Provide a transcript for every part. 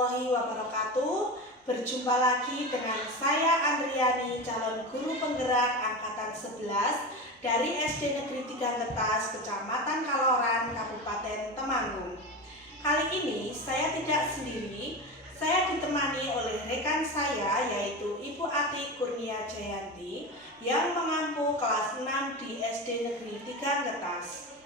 warahmatullahi wabarakatuh. Berjumpa lagi dengan saya Andriani, calon guru penggerak angkatan 11 dari SD Negeri 3 Getas, Kecamatan Kaloran, Kabupaten Temanggung. Kali ini saya tidak sendiri, saya ditemani oleh rekan saya yaitu Ibu Ati Kurnia Jayanti yang mengampu kelas 6 di SD Negeri 3 Getas.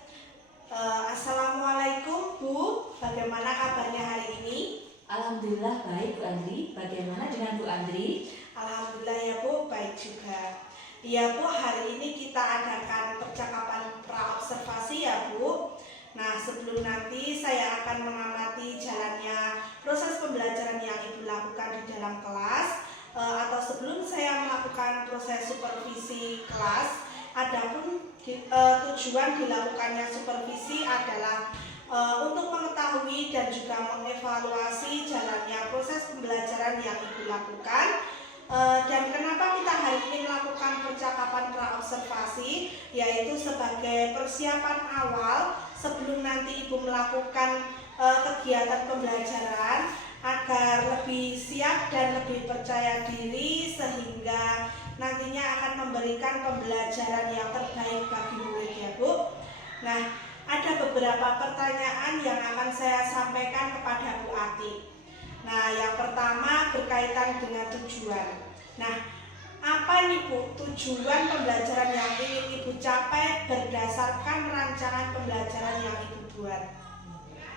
Assalamualaikum Bu, bagaimana kabarnya hari ini? Alhamdulillah baik Bu Andri, bagaimana dengan Bu Andri? Alhamdulillah ya Bu, baik juga. Ya Bu, hari ini kita adakan percakapan praobservasi ya Bu. Nah, sebelum nanti saya akan mengamati jalannya proses pembelajaran yang Ibu lakukan di dalam kelas, atau sebelum saya melakukan proses supervisi kelas, adapun tujuan dilakukannya supervisi adalah untuk mengetahui dan juga mengevaluasi jalannya proses pembelajaran yang Ibu lakukan. Dan kenapa kita hari ini melakukan percakapan praobservasi, yaitu sebagai persiapan awal sebelum nanti Ibu melakukan kegiatan pembelajaran agar lebih siap dan lebih percaya diri sehingga nantinya akan memberikan pembelajaran yang terbaik bagi murid ya Bu. Nah, ada beberapa pertanyaan yang akan saya sampaikan kepada Bu Ati. Nah, yang pertama berkaitan dengan tujuan. Nah, apa nih Bu tujuan pembelajaran yang ingin Ibu capai berdasarkan rancangan pembelajaran yang Ibu buat?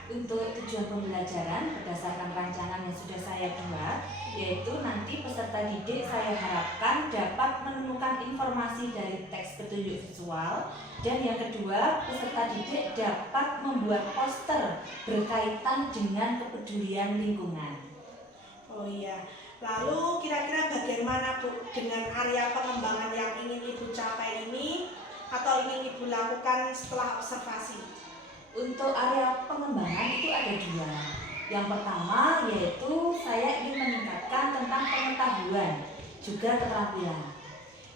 Untuk tujuan pembelajaran berdasarkan rancangan yang sudah saya buat, yaitu nanti peserta didik saya harapkan dapat menemukan informasi dari teks petunjuk visual, dan yang kedua peserta didik dapat membuat poster berkaitan dengan kepedulian lingkungan. Oh iya, lalu kira-kira bagaimana Bu dengan area pengembangan yang ingin Ibu capai ini atau ingin Ibu lakukan setelah observasi? Untuk area pengembangan itu ada dua. Yang pertama yaitu saya ingin meningkatkan tentang pengetahuan juga keterampilan.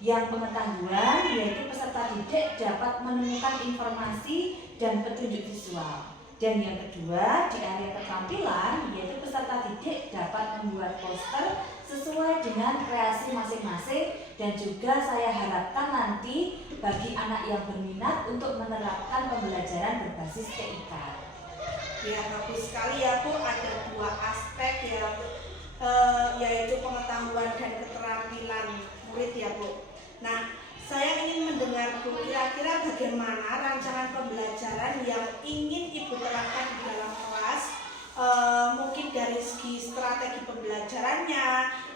Yang pengetahuan yaitu peserta didik dapat menemukan informasi dan petunjuk visual. Dan yang kedua di area keterampilan yaitu peserta didik dapat membuat poster sesuai dengan kreasi masing-masing, dan juga saya harapkan nanti bagi anak yang berminat untuk menerapkan pembelajaran berbasis TIK. Ya, bagus sekali ya Bu, ada dua aspek ya, yaitu pengetahuan dan keterampilan murid ya Bu. Nah, saya ingin mendengar Bu, kira-kira bagaimana rancangan pembelajaran yang ingin Ibu terapkan di dalam kelas, mungkin dari segi strategi pembelajarannya,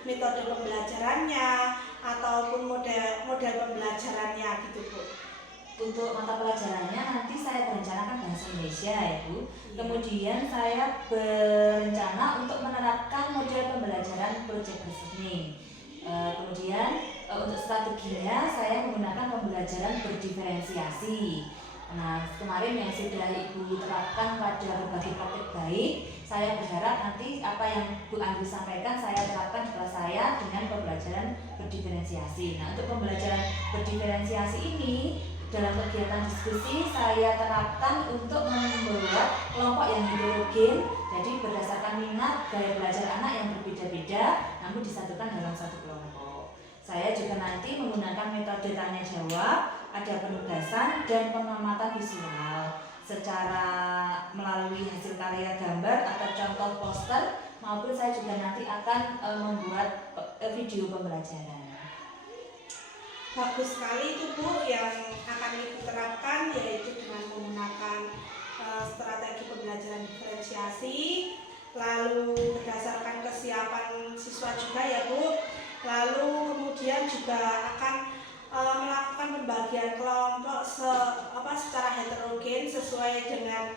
metode pembelajarannya, ataupun model pembelajarannya gitu Bu. Untuk mata pelajarannya nanti saya berencanakan bahasa Indonesia ya Bu. Kemudian saya berencana untuk menerapkan model pembelajaran project listening. Kemudian untuk strateginya saya menggunakan pembelajaran berdiferensiasi. Nah, kemarin yang sudah Ibu terapkan pada berbagai praktik baik, saya berharap nanti apa yang Bu Andri sampaikan saya terapkan kepada saya dengan pembelajaran berdiferensiasi. Nah, untuk pembelajaran berdiferensiasi ini dalam kegiatan diskusi saya terapkan untuk membuat kelompok yang heterogen, jadi berdasarkan minat gaya belajar anak yang berbeda-beda namun disatukan dalam satu kelompok. Saya juga nanti menggunakan metode tanya jawab, ada penugasan dan pengamatan visual secara melalui hasil karya gambar atau contoh poster, maupun saya juga nanti akan membuat video pembelajaran. Bagus sekali itu Bu yang akan Ibu terapkan, yaitu dengan menggunakan strategi pembelajaran diferensiasi, lalu berdasarkan kesiapan siswa juga ya Bu, lalu kemudian juga akan melakukan pembagian kelompok secara heterogen sesuai dengan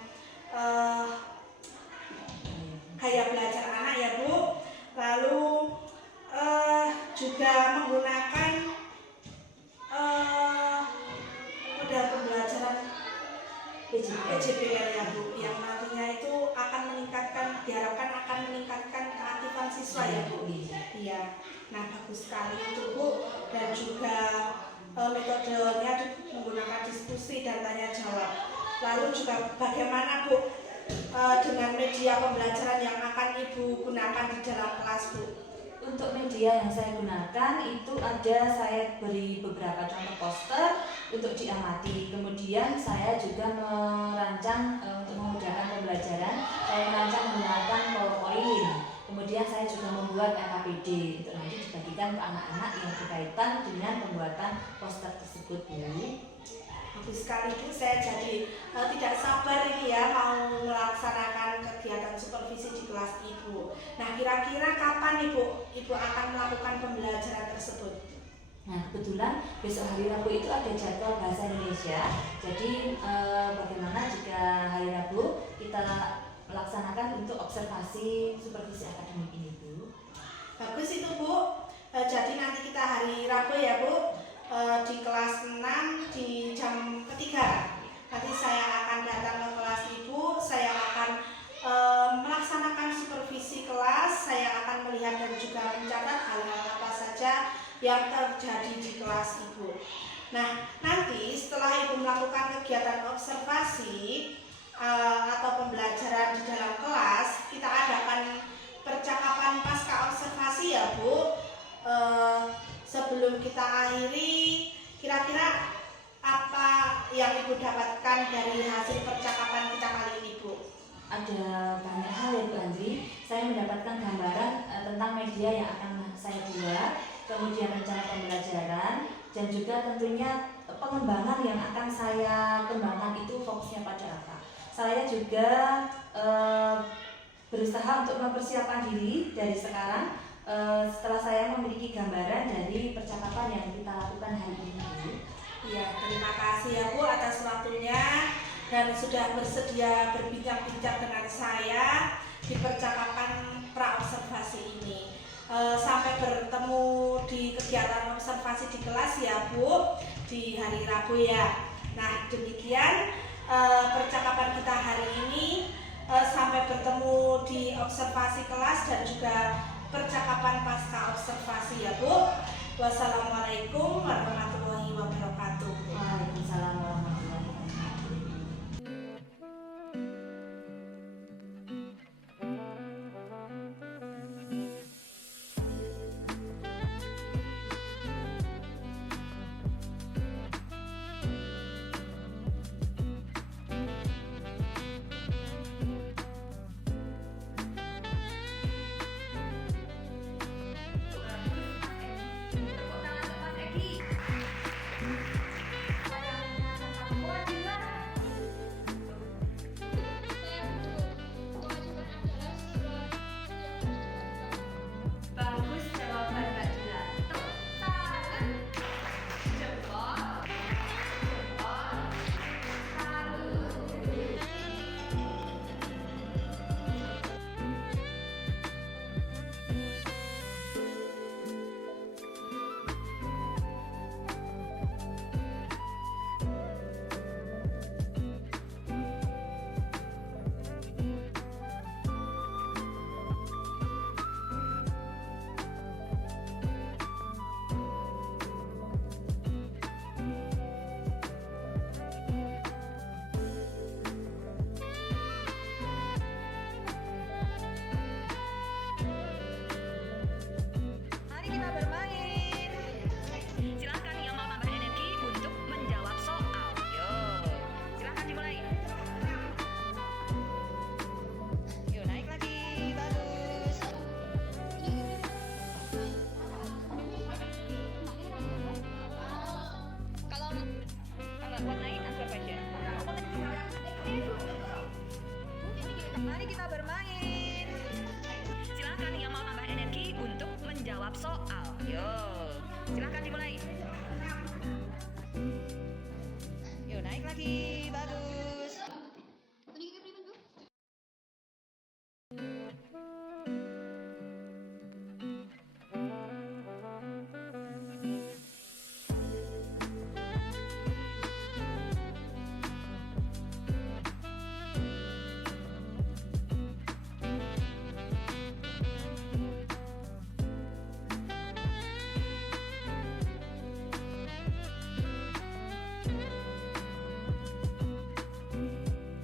gaya belajar anak ya Bu, lalu juga menggunakan model pembelajaran PJBL ya Bu, yang nantinya itu diharapkan akan meningkatkan keaktifan siswa ya Bu. Iya. Nah, bagus sekali itu Bu, dan juga metodenya menggunakan diskusi dan tanya jawab. Lalu juga bagaimana Bu dengan media pembelajaran yang akan Ibu gunakan di dalam kelas, Bu? Untuk media yang saya gunakan itu saya beri beberapa contoh poster untuk diamati. Kemudian saya juga merancang untuk memudahkan pembelajaran. Saya merancang menggunakan PowerPoint. Kemudian saya juga membuat LKPD untuk nanti dibagikan ke anak-anak yang berkaitan dengan pembuatan poster tersebut, Bu. Bagus sekali, Bu. Saya jadi tidak sabar ini ya mau melaksanakan kegiatan supervisi di kelas Ibu. Nah, kira-kira kapan Ibu akan melakukan pembelajaran tersebut? Nah, kebetulan besok hari Rabu itu ada jadwal bahasa Indonesia. Jadi bagaimana jika hari Rabu kita melaksanakan untuk observasi supervisi akademik ini, Bu? Bagus itu, Bu. Jadi nanti kita hari Rabu ya, Bu, di kelas 6 di jam ketiga. Nanti saya akan datang ke kelas Ibu, saya akan melaksanakan supervisi kelas, saya akan melihat dan juga mencatat hal-hal apa saja yang terjadi di kelas Ibu. Nah, nanti setelah Ibu melakukan kegiatan observasi atau pembelajaran di dalam kelas, kita adakan percakapan pasca observasi ya, Bu. Sebelum kita akhiri, kira-kira apa yang Ibu dapatkan dari hasil percakapan kita kali ini, Bu? Ada banyak hal ya, Bu Andri. Saya mendapatkan gambaran tentang media yang akan saya buat, kemudian rencana pembelajaran, dan juga tentunya pengembangan yang akan saya kembangkan itu fokusnya pada apa. Saya juga berusaha untuk mempersiapkan diri dari sekarang setelah saya memiliki gambaran dari percakapan yang kita lakukan hari ini. Ya, terima kasih ya, Bu, atas waktunya dan sudah bersedia berbincang-bincang dengan saya di percakapan pra-observasi ini. Sampai bertemu di kegiatan observasi di kelas ya, Bu, di hari Rabu ya. Nah, demikian percakapan kita hari ini. Sampai bertemu di observasi kelas dan juga percakapan pasca observasi ya, Bu. Wassalamualaikum warahmatullahi wabarakatuh. Waalaikumsalam warahmatullahi wabarakatuh. Mari kita bermain. Silakan yang mau tambah energi untuk menjawab soal. Yo, silakan dimulai. Yuk naik lagi, bagus.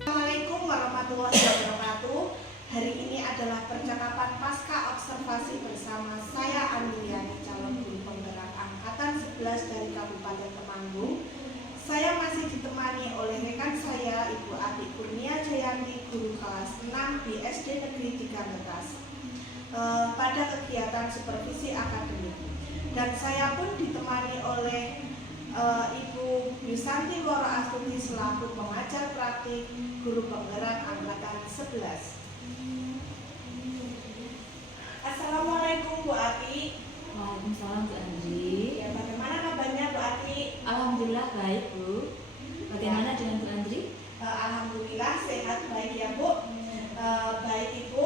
Assalamualaikum warahmatullahi wabarakatuh. adalah percakapan pasca observasi bersama saya Andriani, calon guru penggerak angkatan 11 dari Kabupaten Temanggung. Saya masih ditemani oleh rekan saya Ibu Ati Kurnia Jayanti, guru kelas 6 di SD Negeri 3 Metas, pada kegiatan supervisi akademik. Dan saya pun ditemani oleh Ibu Yusanti Woro Astuti selaku pengajar praktik guru penggerak angkatan 11. Assalamualaikum Bu Ati. Waalaikumsalam Bu Andri. Ya, bagaimana kabarnya Bu Ati? Alhamdulillah baik Bu. Bagaimana dengan Bu Andri? Alhamdulillah sehat baik ya Bu. Baik Ibu,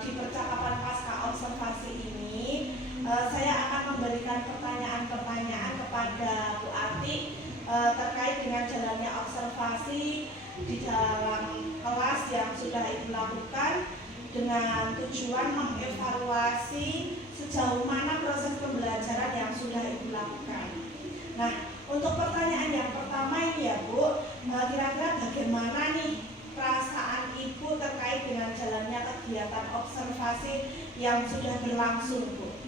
di percakapan pasca observasi ini saya akan memberikan pertanyaan-pertanyaan kepada Bu Ati terkait dengan jalannya observasi di dalam kelas yang sudah Ibu lakukan, dengan tujuan mengevaluasi sejauh mana proses pembelajaran yang sudah Ibu lakukan. Nah, untuk pertanyaan yang pertama ini ya Bu, kira-kira bagaimana nih perasaan Ibu terkait dengan jalannya kegiatan observasi yang sudah berlangsung Bu?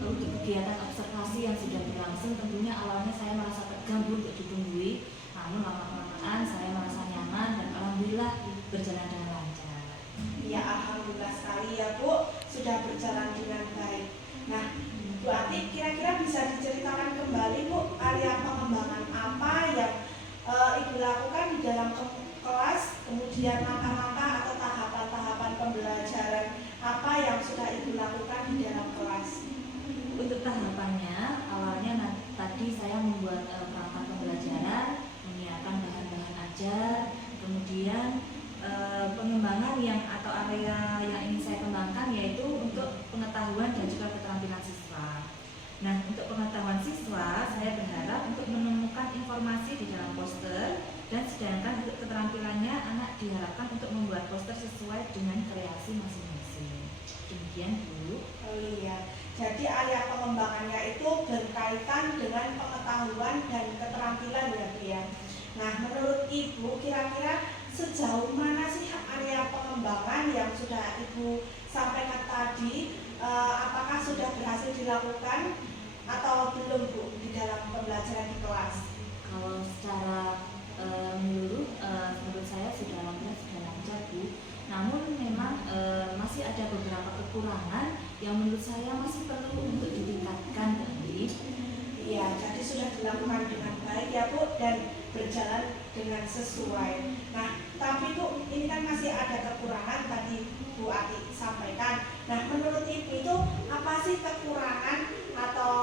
Untuk kegiatan observasi yang sudah berlangsung, tentunya awalnya saya merasa tegang Bu untuk ditunggui. Namun lama-kelamaan saya merasa nyaman dan alhamdulillah berjalan dengan lancar. Ya, alhamdulillah sekali ya Bu, sudah berjalan dengan baik. Nah, Bu Ati, kira-kira bisa diceritakan kembali Bu, area pengembangan apa yang Ibu lakukan di dalam kelas, kemudian langkah-langkah atau tahapan-tahapan pembelajaran apa yang sudah Ibu lakukan di dalam kelas? Untuk tahapannya, awalnya tadi saya membuat perangkat pembelajaran, menyiapkan bahan-bahan ajar, kemudian pengembangan yang atau area yang ingin saya kembangkan yaitu untuk pengetahuan dan juga keterampilan siswa. Nah, untuk pengetahuan siswa, saya berharap untuk menemukan informasi di dalam poster, dan sedangkan untuk keterampilannya anak diharapkan untuk membuat poster sesuai dengan kreasi masing-masing. Demikian Bu. Oh iya, jadi area pengembangannya itu berkaitan dengan pengetahuan dan keterampilan ya Bu ya. Nah, menurut Ibu kira-kira sejauh mana sih area pengembangan yang sudah Ibu sampaikan tadi, apakah sudah berhasil dilakukan atau belum Bu di dalam pembelajaran di kelas? Kalau secara menurut saya sudah lancar Bu. Namun memang masih ada beberapa kekurangan yang menurut saya masih perlu untuk ditingkatkan tadi. Iya, jadi sudah dilakukan dengan baik ya Bu dan berjalan dengan sesuai. Nah, tapi Bu, ini kan masih ada kekurangan tadi Bu Ati sampaikan. Nah, menurut Ibu itu apa sih kekurangan atau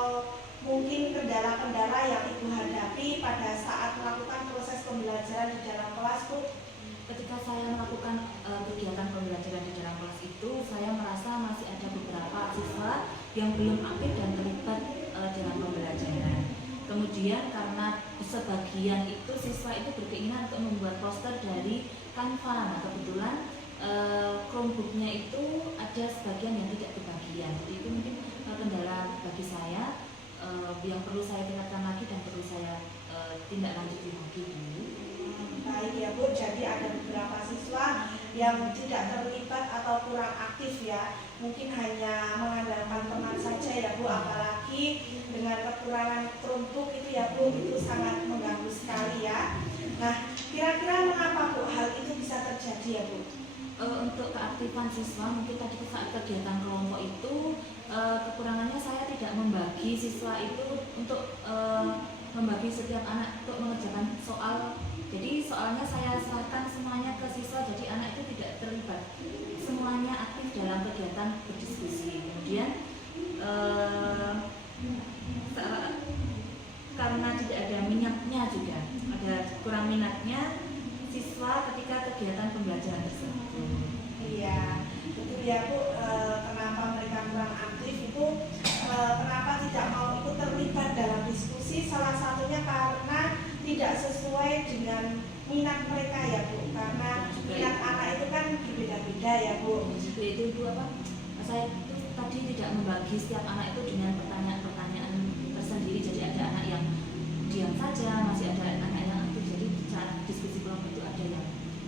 mungkin kendala-kendala yang Ibu hadapi pada saat melakukan proses pembelajaran di dalam kelas Bu? Ketika saya melakukan kegiatan pembelajaran di dalam kelas itu, saya merasa masih ada beberapa siswa yang belum aktif dan terlibat dalam pembelajaran. Kemudian karena sebagian itu siswa itu berkeinginan untuk membuat poster dari Canva. Nah, kebetulan Chromebooknya itu ada sebagian yang tidak kebagian. Jadi itu mungkin kendala bagi saya yang perlu saya tingkatkan lagi dan perlu saya tindak lanjuti lagi Bu. Baik ya Bu, jadi ada beberapa siswa yang tidak terlibat atau kurang aktif ya, mungkin hanya mengandalkan teman saja ya Bu, apalagi dengan kekurangan Chromebook itu ya Bu, itu sangat mengganggu sekali ya. Nah, kira-kira mengapa Bu hal itu bisa terjadi ya Bu? Untuk keaktifan siswa, mungkin tadi saat kegiatan kelompok itu kekurangannya saya tidak membagi siswa itu untuk membagi setiap anak untuk mengerjakan soal. Jadi soalnya saya serahkan semuanya ke siswa, jadi anak itu tidak terlibat semuanya aktif dalam kegiatan berdiskusi. Kemudian karena tidak ada minatnya juga, ada kurang minatnya siswa ketika kegiatan pembelajaran tersebut. Iya, itu ya Bu, kenapa mereka kurang aktif itu, kenapa tidak mau ikut terlibat dalam diskusi, salah satunya karena tidak sesuai dengan minat mereka ya Bu, karena minat anak itu kan berbeda-beda ya Bu. Juga itu Bu saya itu tadi tidak membagi setiap anak itu dengan pertanyaan-pertanyaan tersendiri, jadi ada anak yang diam saja, masih ada anak yang aktif, jadi saat diskusi kelompok itu ada yang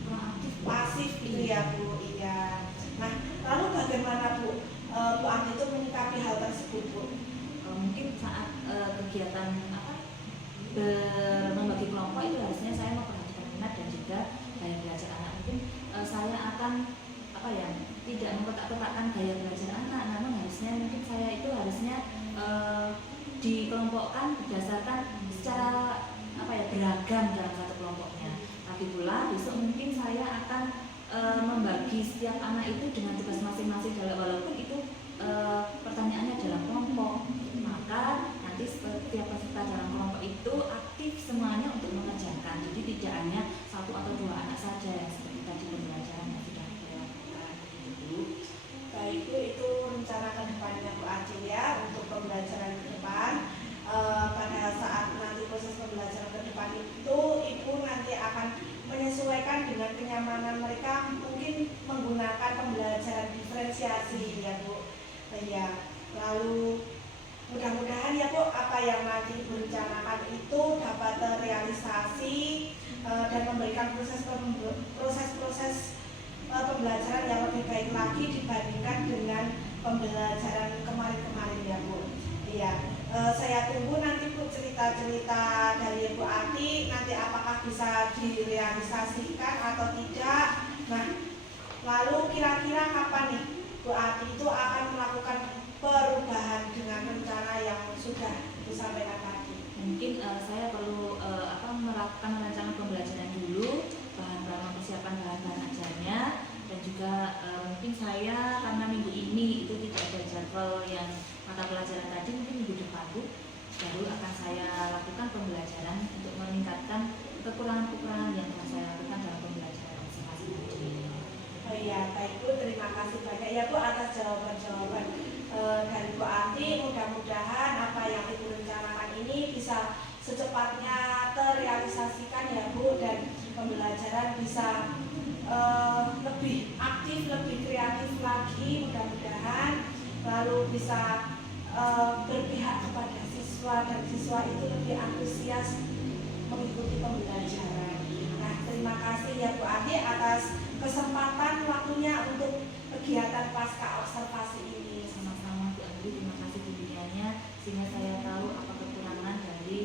kurang aktif. Pasif gitu ya Bu, iya. mengkotak-kotakkan gaya belajar anak, namun mungkin saya itu harusnya dikelompokkan berdasarkan secara beragam dalam satu kelompoknya. Lagi pula besok mungkin saya akan membagi setiap anak itu dengan tugas masing-masing, walaupun itu pertanyaannya dalam kelompok, maka nanti setiap peserta dalam kelompok itu aktif semuanya untuk mengerjakan. Jadi tidak hanya 1 atau 2 anak saja yang seperti tadi pembelajaran yang sudah saya lakukan. Baik Bu, itu rencana ke depannya Bu Adil ya untuk pembelajaran ke depan. Pada saat nanti proses pembelajaran ke depan itu Ibu nanti akan menyesuaikan dengan kenyamanan mereka, mungkin menggunakan pembelajaran diferensiasi ya Bu. Ya, lalu mudah-mudahan ya Bu, apa yang nanti Ibu rencanakan itu dapat terrealisasi dan memberikan proses-proses pembelajaran yang lebih baik lagi dibandingkan dengan pembelajaran kemarin-kemarin ya Bu. Iya, saya tunggu nanti Bu cerita-cerita dari Bu Ati, nanti apakah bisa direalisasikan atau tidak. Nah, lalu kira-kira kapan nih Bu Ati itu akan melakukan perubahan dengan rencana yang sudah disampaikan tadi? Mungkin saya perlu melakukan rencana pembelajaran dulu, bahan-bahan mempersiapkan bahan-bahan ajarnya, dan juga mungkin saya karena minggu ini itu tidak ada jadwal yang mata pelajaran tadi, mungkin minggu depan Bu baru akan saya lakukan pembelajaran untuk meningkatkan kekurangan-kekurangan yang telah saya lakukan dalam pembelajaran masing-masing tadi. Oh iya, baik Bu, terima kasih banyak ya Bu atas jawaban-jawaban dari Bu Ati. Mudah-mudahan apa yang Ibu rencanakan ini bisa secepatnya terrealisasikan ya Bu, dan pembelajaran bisa lebih aktif, lebih kreatif lagi mudah-mudahan, lalu bisa berpihak kepada siswa dan siswa itu lebih antusias mengikuti pembelajaran. Nah, terima kasih ya Bu Ati atas kesempatan waktunya untuk kegiatan pasca observasi ini. Sama-sama Bu Andri, terima kasih bimbingannya sehingga saya tahu apa kekurangan dari